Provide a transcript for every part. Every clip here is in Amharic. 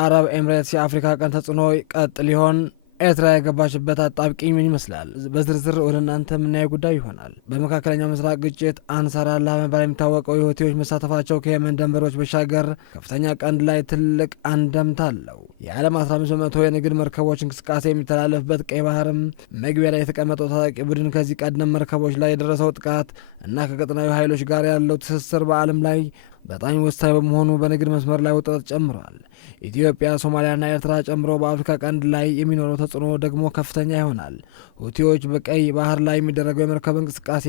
አረብ ኤምሬትስ የአፍሪካ ቀንድ ተጽዕኖ ቀጥል ሊሆን ኤርትራ የገባችበት አጣብቂኝ ምን ይመስላል? በዝርዝር ወደ እናንተ የምናየው ጉዳይ ይሆናል። በመካከለኛው ምስራቅ ግጭት አንሳራላ በመባል የሚታወቀው የሁቲዎች መሳተፋቸው ከየመን ድንበሮች በሻገር ከፍተኛ ቀንድ ላይ ትልቅ አንደምታ አለው። የዓለም 15% የንግድ መርከቦች እንቅስቃሴ የሚተላለፍበት ቀይ ባህርም መግቢያ ላይ የተቀመጠው ታጣቂ ቡድን ከዚህ ቀደም መርከቦች ላይ የደረሰው ጥቃት እና ከቀጠናዊ ኃይሎች ጋር ያለው ትስስር በዓለም ላይ በጣም ወሳኝ በመሆኑ በንግድ መስመር ላይ ውጥረት ጨምሯል። ኢትዮጵያ፣ ሶማሊያና ኤርትራ ጨምሮ በአፍሪካ ቀንድ ላይ የሚኖረው ተጽዕኖ ደግሞ ከፍተኛ ይሆናል። ሁቲዎች በቀይ ባህር ላይ የሚደረገው የመርከብ እንቅስቃሴ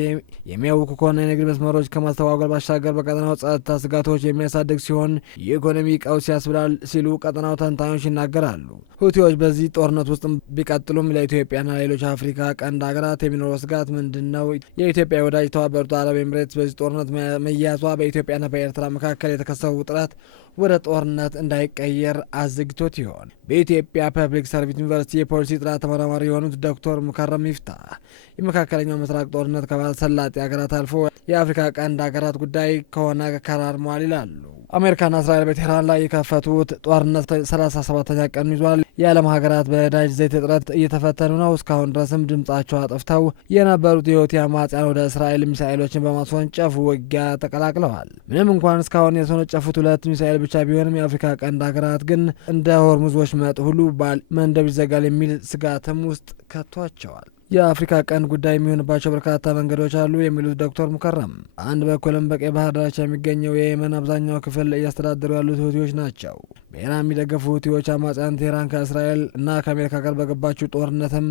የሚያውኩ ከሆነ የንግድ መስመሮች ከማስተጓጎል ባሻገር በቀጠናው ጸጥታ ስጋቶች የሚያሳድግ ሲሆን የኢኮኖሚ ቀውስ ያስብላል ሲሉ ቀጠናው ተንታኞች ይናገራሉ። ሁቲዎች በዚህ ጦርነት ውስጥ ቢቀጥሉም ለኢትዮጵያና ሌሎች አፍሪካ ቀንድ ሀገራት የሚኖረው ስጋት ምንድን ነው? የኢትዮጵያ ወዳጅ የተባበሩት አረብ ኤምሬትስ በዚህ ጦርነት መያዟ በኢትዮጵያና በኤርትራ መካከል የተከሰተው ውጥረት ወደ ጦርነት እንዳይቀየር አዘግቶት ይሆን? በኢትዮጵያ ፐብሊክ ሰርቪስ ዩኒቨርሲቲ የፖሊሲ ጥናት ተመራማሪ የሆኑት ዶክተር ሙከረም ይፍታህ የመካከለኛው ምስራቅ ጦርነት ከባለሰላጤ ሀገራት አልፎ የአፍሪካ ቀንድ ሀገራት ጉዳይ ከሆነ ከራርሟል ይላሉ። አሜሪካና እስራኤል በቴህራን ላይ የከፈቱት ጦርነት 37ኛ ቀኑን ይዟል። የዓለም ሀገራት በነዳጅ ዘይት እጥረት እየተፈተኑ ነው። እስካሁን ድረስም ድምጻቸው አጥፍተው የነበሩት የሁቲ አማጽያን ወደ እስራኤል ሚሳኤሎችን በማስወንጨፍ ውጊያ ተቀላቅለዋል። ምንም እንኳን እስካሁን የተወነጨፉት 2 ሚሳኤል ብቻ ቢሆንም የአፍሪካ ቀንድ ሀገራት ግን እንደ ሆርሙዝ ወሽመጥ ሁሉ መንደብ ይዘጋል የሚል ስጋትም ውስጥ ከቷቸዋል። የአፍሪካ ቀንድ ጉዳይ የሚሆንባቸው በርካታ መንገዶች አሉ የሚሉት ዶክተር ሙከረም አንድ በኩልም በቀይ ባህር ዳርቻ የሚገኘው የየመን አብዛኛው ክፍል እያስተዳደሩ ያሉት ሁቲዎች ናቸው። በኢራን የሚደገፉ ሁቲዎች አማጽያን ቴህራን ከእስራኤል እና ከአሜሪካ ጋር በገባችው ጦርነትም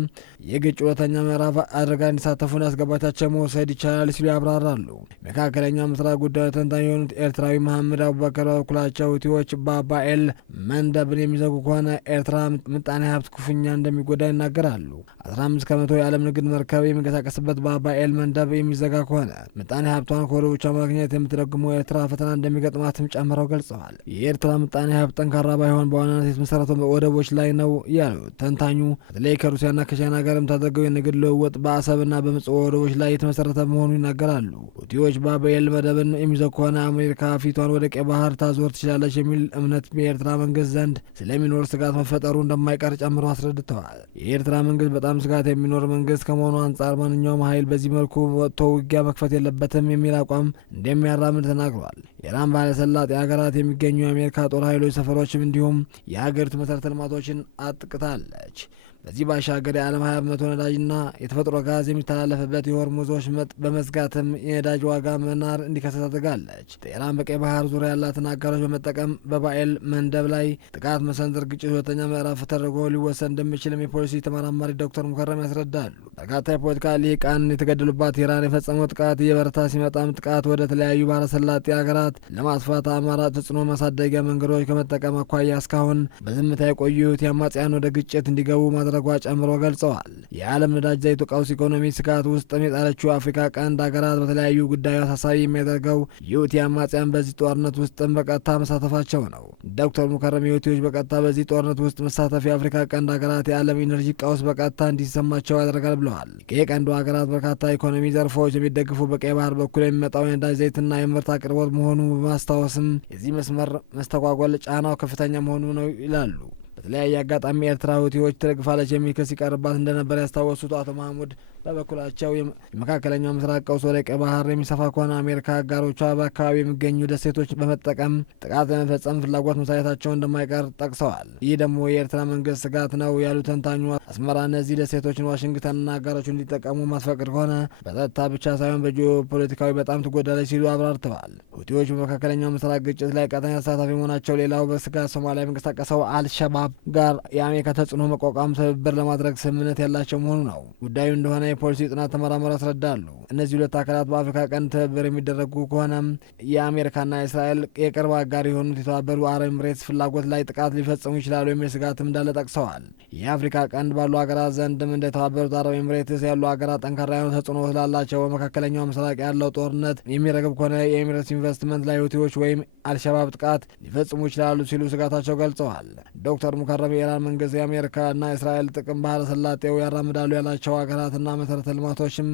የግጭት ሁለተኛ ምዕራፍ አድርጋ እንዲሳተፉን ያስገባቻቸው መውሰድ ይቻላል ሲሉ ያብራራሉ። መካከለኛው ምስራቅ ጉዳዩ ተንታኝ የሆኑት ኤርትራዊ መሐመድ አቡበከር በበኩላቸው ሁቲዎች በባኤል መንደብን የሚዘጉ ከሆነ ኤርትራ ምጣኔ ሀብት ክፉኛ እንደሚጎዳ ይናገራሉ። 15 ከመቶ የዓለም ንግድ መርከብ የሚንቀሳቀስበት በባኤል መንደብ የሚዘጋ ከሆነ ምጣኔ ሀብቷን ከወደቦቿ ማግኘት የምትደግመው ኤርትራ ፈተና እንደሚገጥማትም ጨምረው ገልጸዋል። የኤርትራ ምጣኔ ሀብት ጠንካራ ባይሆን በዋናነት የተመሰረተው ወደቦች ላይ ነው ያሉት ተንታኙ በተለይ ከሩሲያና ከቻይና ጋር የምታደርገው የንግድ ልውውጥ በአሰብና በምጽዋ ወደቦች ላይ የተመሰረተ መሆኑ ይናገራሉ። ሁቲዎች በባኤል መደብን የሚዘጉ ከሆነ አሜሪካ ፊቷን ወደ ቀይ ባህር ታዞር ትችላለች የሚል እምነት የኤርትራ መንግስት ዘንድ ስለሚኖር ስጋት መፈጠሩ እንደማይቀር ጨምሮ አስረድተዋል። የኤርትራ መንግስት በጣም ስጋት የሚኖር መንግስት ከመሆኑ አንጻር ማንኛውም ኃይል በዚህ መልኩ ወጥቶ ውጊያ መክፈት የለበትም የሚል አቋም እንደሚያራምድ ተናግሯል። የኢራን ባለሰላጤ ሀገራት የሚገኙ የአሜሪካ ጦር ኃይሎች ሰፈሮችም እንዲሁም የሀገሪቱ መሰረተ ልማቶችን አጥቅታለች። በዚህ ባሻገር የዓለም 20% ነዳጅና የተፈጥሮ ጋዝ የሚተላለፍበት የሆርሙዝ ወሽመጥ በመዝጋትም የነዳጅ ዋጋ መናር እንዲከሰት አድርጋለች። ቴህራን በቀይ ባህር ዙሪያ ያላትን አጋሮች በመጠቀም በባኤል መንደብ ላይ ጥቃት መሰንዘር ግጭት ሁለተኛ ምዕራፍ ተደርጎ ሊወሰን እንደሚችልም የፖሊሲ ተመራማሪ ዶክተር ሙከረም ያስረዳሉ። በርካታ የፖለቲካ ሊቃን የተገደሉባት ኢራን የፈጸመው ጥቃት እየበረታ ሲመጣም ጥቃት ወደ ተለያዩ ባለሰላጤ ሀገራት ለማስፋት አማራጭ ተጽዕኖ ማሳደጊያ መንገዶች ከመጠቀም አኳያ እስካሁን በዝምታ የቆዩት የአማጽያን ወደ ግጭት እንዲገቡ ማድረጓ ጨምሮ ገልጸዋል። የዓለም ነዳጅ ዘይቱ ቀውስ ኢኮኖሚ ስጋት ውስጥ የጣለችው አፍሪካ ቀንድ ሀገራት በተለያዩ ጉዳዮች አሳሳቢ የሚያደርገው የሁቲ አማጽያን በዚህ ጦርነት ውስጥም በቀጥታ መሳተፋቸው ነው። ዶክተር ሙከረም የሁቲዎች በቀጥታ በዚህ ጦርነት ውስጥ መሳተፍ የአፍሪካ ቀንድ ሀገራት የዓለም ኢነርጂ ቀውስ በቀጥታ እንዲሰማቸው ያደርጋል ብለዋል። የቀንዱ ሀገራት በርካታ ኢኮኖሚ ዘርፎች የሚደግፉ በቀይ ባህር በኩል የሚመጣው የነዳጅ ዘይትና የምርት አቅርቦት መሆኑ በማስታወስም የዚህ መስመር መስተጓጎል ጫናው ከፍተኛ መሆኑ ነው ይላሉ። በተለያየ አጋጣሚ ኤርትራ ሁቲዎች ትደግፋለች የሚል ክስ ይቀርባት እንደነበር ያስታወሱት አቶ መሐሙድ በበኩላቸው የመካከለኛው ምስራቅ ቀውስ ወደ ቀይ ባህር የሚሰፋ ከሆነ አሜሪካ አጋሮቿ በአካባቢ የሚገኙ ደሴቶች በመጠቀም ጥቃት ለመፈጸም ፍላጎት መሳየታቸው እንደማይቀር ጠቅሰዋል። ይህ ደግሞ የኤርትራ መንግስት ስጋት ነው ያሉት ተንታኙ አስመራ እነዚህ ደሴቶችን ዋሽንግተንና አጋሮቹ እንዲጠቀሙ ማስፈቅድ ከሆነ በጸጥታ ብቻ ሳይሆን በጂኦፖለቲካዊ በጣም ትጎዳለች ሲሉ አብራርተዋል። ሁቲዎች በመካከለኛው ምስራቅ ግጭት ላይ ቀጥተኛ ተሳታፊ መሆናቸው ሌላው በስጋት ሶማሊያ የሚንቀሳቀሰው አልሸባብ ጋር የአሜሪካ ተጽዕኖ መቋቋም ትብብር ለማድረግ ስምምነት ያላቸው መሆኑ ነው ጉዳዩ እንደሆነ የፖሊሲ ጥናት ተመራማሪ ያስረዳሉ። እነዚህ ሁለት አካላት በአፍሪካ ቀንድ ትብብር የሚደረጉ ከሆነም የአሜሪካና የእስራኤል የቅርብ አጋር የሆኑት የተባበሩ አረብ ኤምሬትስ ፍላጎት ላይ ጥቃት ሊፈጽሙ ይችላሉ የሚል ስጋትም እንዳለ ጠቅሰዋል። የአፍሪካ ቀንድ ባሉ ሀገራት ዘንድም እንደ ተባበሩት አረብ ኤምሬትስ ያሉ ሀገራት ጠንካራ የሆነ ተጽዕኖ ስላላቸው በመካከለኛው ምስራቅ ያለው ጦርነት የሚረግብ ከሆነ የኤሚሬትስ ኢንቨስትመንት ላይ ሁቲዎች ወይም አልሸባብ ጥቃት ሊፈጽሙ ይችላሉ ሲሉ ስጋታቸው ገልጸዋል። ዶክተር ሙከረም የኢራን መንግስት የአሜሪካና እስራኤል ጥቅም ባህረ ሰላጤው ያራምዳሉ ያላቸው ሀገራትና መሰረተ ልማቶችም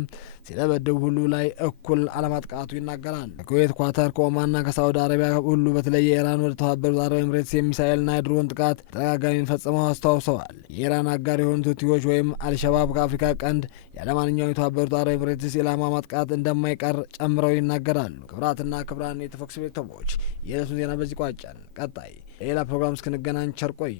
ሲደበድቡ ሁሉ ላይ እኩል አለማጥቃቱ ይናገራል። ከኩዌት፣ ኳታር፣ ከኦማንና ከሳዑዲ አረቢያ ሁሉ በተለየ ኢራን ወደ ተባበሩት አረብ ኤምሬትስ የሚሳኤልና የድሮን ጥቃት ተደጋጋሚ ፈጽመው አስታውሰዋል። የኢራን አጋር የሆኑት ሁቲዎች ወይም አልሸባብ ከአፍሪካ ቀንድ ያለማንኛውም የተባበሩት አረብ ኤምሬትስ ኢላማ ማጥቃት እንደማይቀር ጨምረው ይናገራሉ። ክብራትና ክብራን የተፎክስ ቤተሰቦች የዕለቱን ዜና በዚህ ቋጨን። ቀጣይ ሌላ ፕሮግራም እስክንገናኝ ቸር ቆዩ።